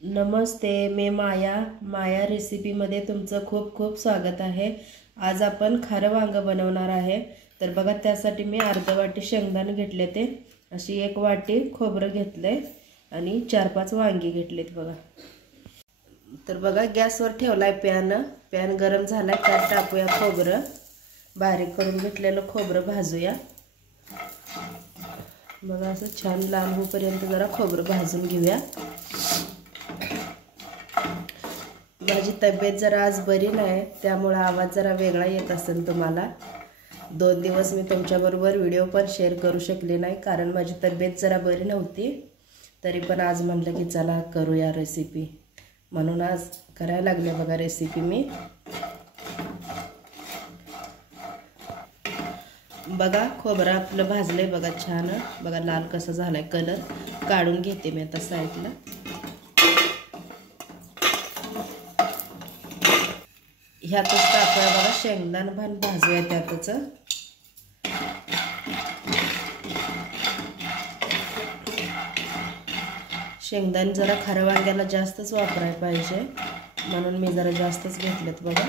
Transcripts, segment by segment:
नमस्ते, मी माया रेसिपीमध्ये तुमचं खूप खूप स्वागत आहे। आज आपण खारं वांग बनवणार आहे। तर बघा, त्यासाठी मी अर्धा वाटी शेंगदाणे घेतले, ते अशी एक वाटी खोबरं घेतले आणि 4-5 वांगी घेतलेत बघा। तर बघा, गॅसवर ठेवलाय पॅन गरम झालाय, त्यात टाकूया खोबरं। बारीक करून घेतलेलं खोबरं भाजूया। बघा, असं छान लाल होईपर्यंत जरा खोबरं भाजून घेऊया। माझी तब्येत जरा आज बरी नाही, त्यामुळे आवाज जरा वेगळा येत असेल तुम्हाला। 2 दिवस मी तुमच्याबरोबर व्हिडिओ पण शेअर करू शकले नाही, कारण माझी तब्येत जरा बरी नव्हती। तरी पण आज म्हणलं की चला करूया रेसिपी, म्हणून आज करायला लागले बघा रेसिपी मी। बघा, खोबरं आपलं भाजलंय बघा, छान बघा लाल कसं झालाय कलर। काढून घेते मी आता साईडला। ह्यातच टाकूया बघा शेंगदाणे, भाजूया त्यातच। शेंगदाणे जरा खाऱ्या वांग्याला जास्तच वापरायला पाहिजे, म्हणून मी जरा जास्तच घेतलेत बघा।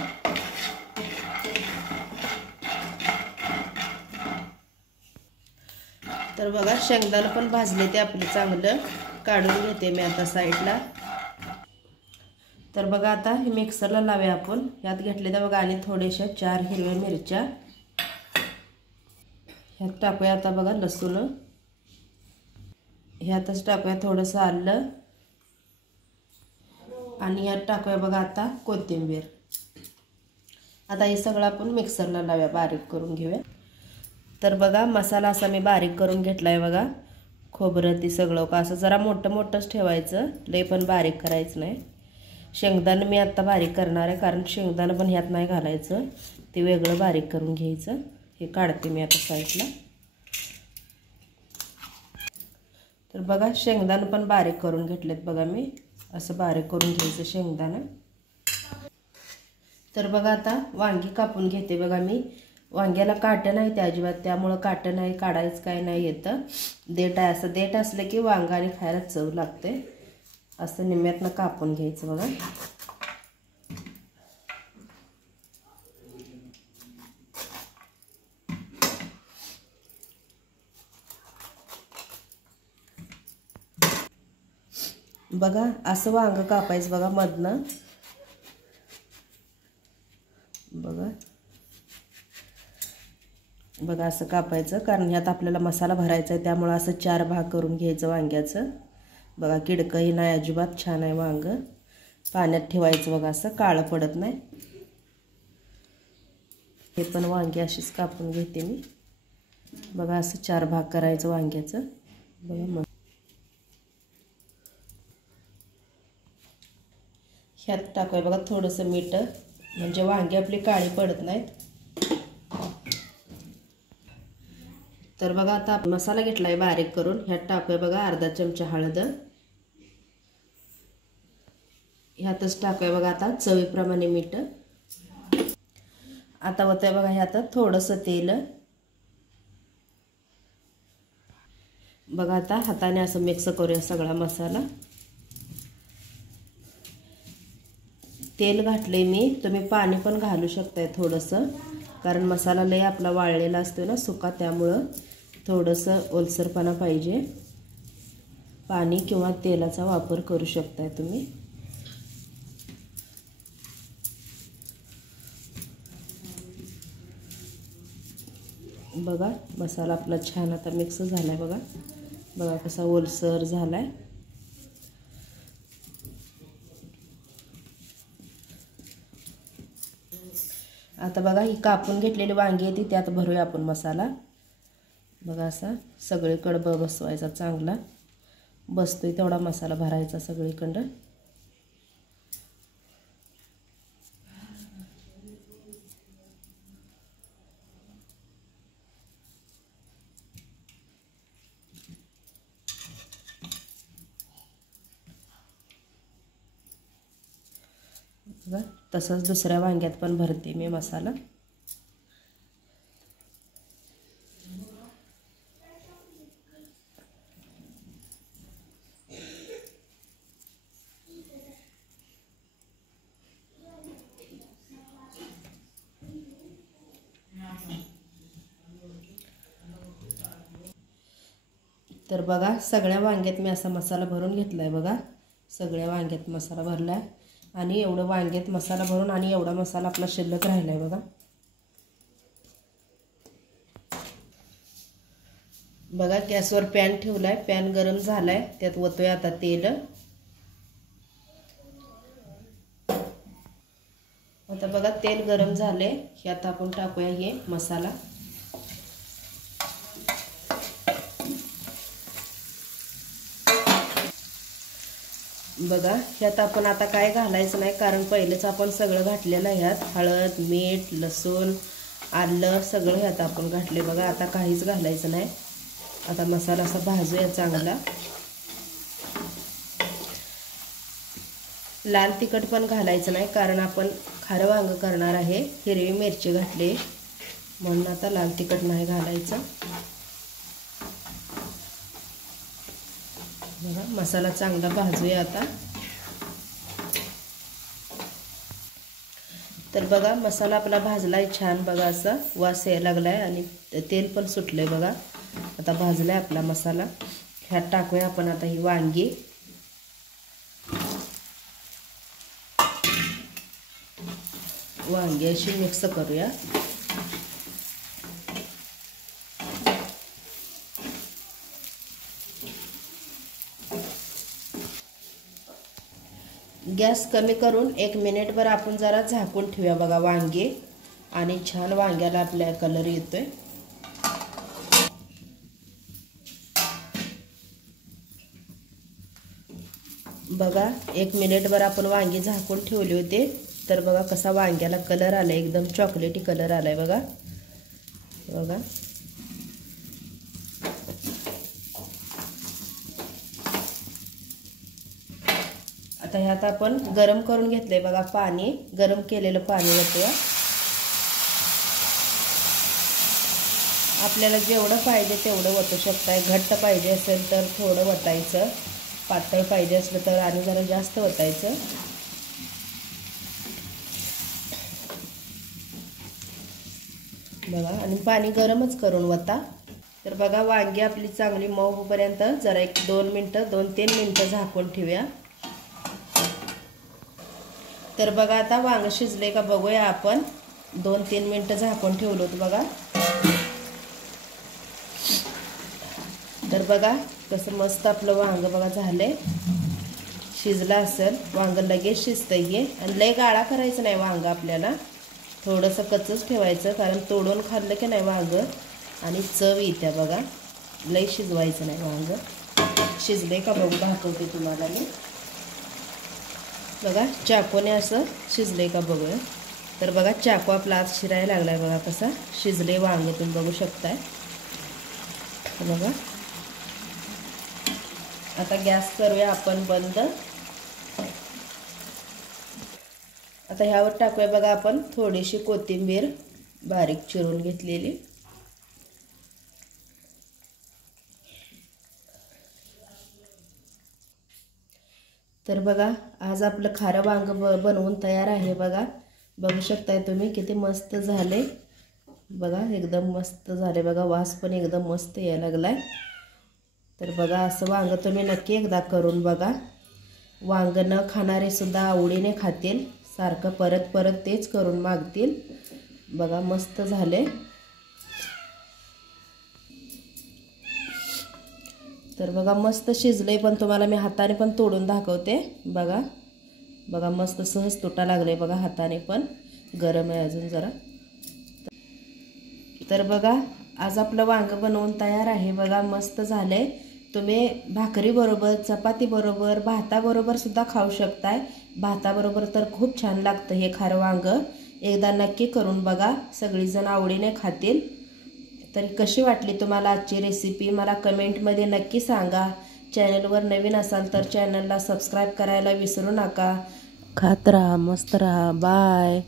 तर बघा, शेंगदाणे पण भाजले ते आपले चांगलं, काढून घेते मी आता साईडला। तर बघा, आता हे मिक्सरला लावूया आपण। ह्यात घेतले तर बघा आणि थोडेशा 4 हिरव्या मिरच्या। ह्यात टाकूया आता बघा लसूण। ह्यातच टाकूया थोडंसं आलं आणि ह्यात टाकूया बघा आता कोथिंबीर। आता हे सगळं आपण मिक्सरला लावूया, बारीक करून घेऊया। तर बघा, मसाला असा मी बारीक करून घेतलाय बघा। खोबरं ती सगळं का असं जरा मोठं मोठंच ठेवायचं, लय पण बारीक करायचं नाही। शेंगदाणे मी आता बारीक करणार आहे, कारण शेंगदाणे पण ह्यात नाही घालायचं, ते वेगळं बारीक करून घ्यायचं। हे काढते मी आता साईडला। तर बघा, शेंगदाणे पण बारीक करून घेतलेत बघा मी, असं बारीक करून घ्यायचं शेंगदाणे। तर बघा, आता वांगी कापून घेते बघा मी। वांग्याला काटं नाही त्या अजिबात, त्यामुळं काटं नाही काढायचं काय नाही येतं। देठ आहे, असं देठ असलं की वांगाने खायला चव लागते। असं निम्म्यातनं कापून घ्यायचं बघा। बघा, असं वांग कापायचं बघा मधनं। बघा बघा, असं कापायचं, कारण ह्यात आपल्याला मसाला भरायचा आहे, त्यामुळे असं 4 भाग करून घ्यायचं वांग्याचं। बघा, किडकंही नाही अजिबात, छान आहे वांग। पाण्यात ठेवायचं बघा, असं काळं पडत नाही। हे पण वांगी अशीच कापून घेते मी बघा, असं 4 भाग करायचं वांग्याचं बघा। मग ह्यात टाकूया बघा थोडंसं मीठ, म्हणजे वांगी आपली काळी पडत नाहीत। तर बघा, आता मसाला घेतलाय बारीक करून, ह्यात टाकूया बघा अर्धा चमचा हळद। ह्यातच टाकूया बघा आता चवीप्रमाणे मीठ। आता होतंय बघा ह्यात थोडंसं तेल। बघा, आता हाताने असं मिक्स करूया सगळा मसाला। तेल घातले मी, तुम्ही पाणी पण घालू शकताय थोडंसं, कारण मसाला लय आपला वाळलेला असतो ना सुका, त्यामुळं थोडंसं ओलसरपणा पाहिजे। पाणी किंवा तेलाचा वापर करू शकताय तुम्ही। बघा, मसाला आपला छान आता मिक्स झालाय बघा। बघा कसा ओलसर झालाय। आता बघा, ही कापून घेतलेली वांगी आहे ती त्यात भरूया आपण मसाला। बघा, असा सगळीकडे बसवायचा, चांगला बसतोय तेवढा मसाला भरायचा सगळीकडे। बघा, तसंच दुसऱ्या वांग्यात पण भरते मी मसाला। तर बघा सगळ्या वांग्यात मी असा मसाला भरून घेतला आहे बघा. सगळ्या वांग्यात मसाला भरला आहे आणि एवढं वांग्यात मसाला भरून आणि एवढा मसाला आपला शिल्लक राहिला आहे बघा. बघा गॅसवर पॅन ठेवला आहे, पॅन गरम झाला आहे, त्यात ओतूया आता तेल. आता बघा तेल गरम झाले, हे आता आपण टाकूया हे मसाला. बघा ह्यात आपण आता काय घालायचं नाही, कारण पहिलेच आपण सगळं घातलेलं आहे. ह्यात हळद, मीठ, लसूण, आलं सगळं ह्यात आपण घातले बघा. आता काहीच घालायचं नाही. आता मसाला असा भाजूया चांगला. लाल तिखट पण घालायचं नाही, कारण आपण खारं वांग करणार आहे. हिरवी मिरची घातली म्हणून आता लाल तिखट नाही घालायचं. बघा मसाला चांगला भाजूया आता. तर बघा मसाला आपला भाजलाय छान बघा, असा वास यायला लागलाय आणि तेल पण सुटलंय बघा. आता भाजलाय आपला मसाला. ह्यात टाकूया आपण आता ही वांगी. वांगी अशी मिक्स करूया. गॅस कमी करून 1 मिनिटभर आपण जरा झाकून ठेवूया बघा वांगी, आणि छान वांग्याला आपल्या कलर येतोय. बघा 1 मिनिटभर आपण वांगी झाकून ठेवले होते, तर बघा कसा वांग्याला कलर आलाय, एकदम चॉकलेटी कलर आलाय बघा. बघा आता ह्यात आपण गरम करून घेतलंय बघा पाणी. गरम केलेलं पाणी ओतूया. आपल्याला जेवढं पाहिजे तेवढं ओतू शकताय. घट्ट पाहिजे असेल तर थोडं ओतायचं, पातळ पाहिजे असलं तर आणि जरा जास्त ओतायचं. बघा आणि पाणी गरमच करून ओता. तर बघा वांगी आपली चांगली मऊ होईपर्यंत जरा 2-3 मिनिटं झाकून ठेवूया. तर बघा आता वांग शिजले का बघूया आपण. 2-3 मिनिटं झाकून ठेवलं होतं बघा. तर बघा कसं मस्त आपलं वांग बघा झालंय. शिजलं असेल वांग, लगेच शिजतंय हे. आणि लय गाळा करायचं नाही वांग, आपल्याला थोडंसं कच्चच ठेवायचं, कारण तोडून खाल्लं की नाही वांग आणि चव येत्या बघा. लय शिजवायचं नाही वांग. शिजले का बघू दाखवते तुम्हाला मी. बघा चाकूने असं शिजले का बघूया. तर बघा चाकू आपला आज शिरायला लागलाय बघा, कसा शिजले वांग तुम्ही बघू शकताय. बघा आता गॅस करूया आपण बंद. आता ह्यावर टाकूया बघा आपण थोडीशी कोथिंबीर बारीक चिरून घेतलेली. तर बघा आज आपलं खारं वांग बनवून तयार आहे बघा. बघू शकताय तुम्ही किती मस्त झाले बघा. एकदम मस्त झाले बघा. वास पण एकदम मस्त यायला लागलाय. तर बघा असं वांग तुम्ही नक्की एकदा करून बघा. वांग न खाणारे सुद्धा आवडीने खातील, सारखं परत परत तेच करून मागतील. बघा मस्त झाले. तर बघा मस्त शिजले, पण तुम्हाला मी हाताने पण तोडून दाखवते बघा. बघा मस्त सहज तुटा लागले बघा हाताने पण. गरम आहे अजून जरा. तर बघा आज आपलं वांग बनवून तयार आहे बघा. मस्त झाले. तुम्ही भाकरी बरोबर, चपाती बरोबर, भाताबरोबर सुद्धा खाऊ शकताय. भाताबरोबर तर खूप छान लागतं हे खारं वांग. एकदा नक्की करून बघा, सगळीजण आवडीने खातील. तर कशी वाटली तुम्हाला आजची रेसिपी मला कमेंटमध्ये नक्की सांगा. चॅनलवर नवीन असाल तर चॅनलला सबस्क्राईब करायला विसरू नका. खात राहा, मस्त राहा. बाय.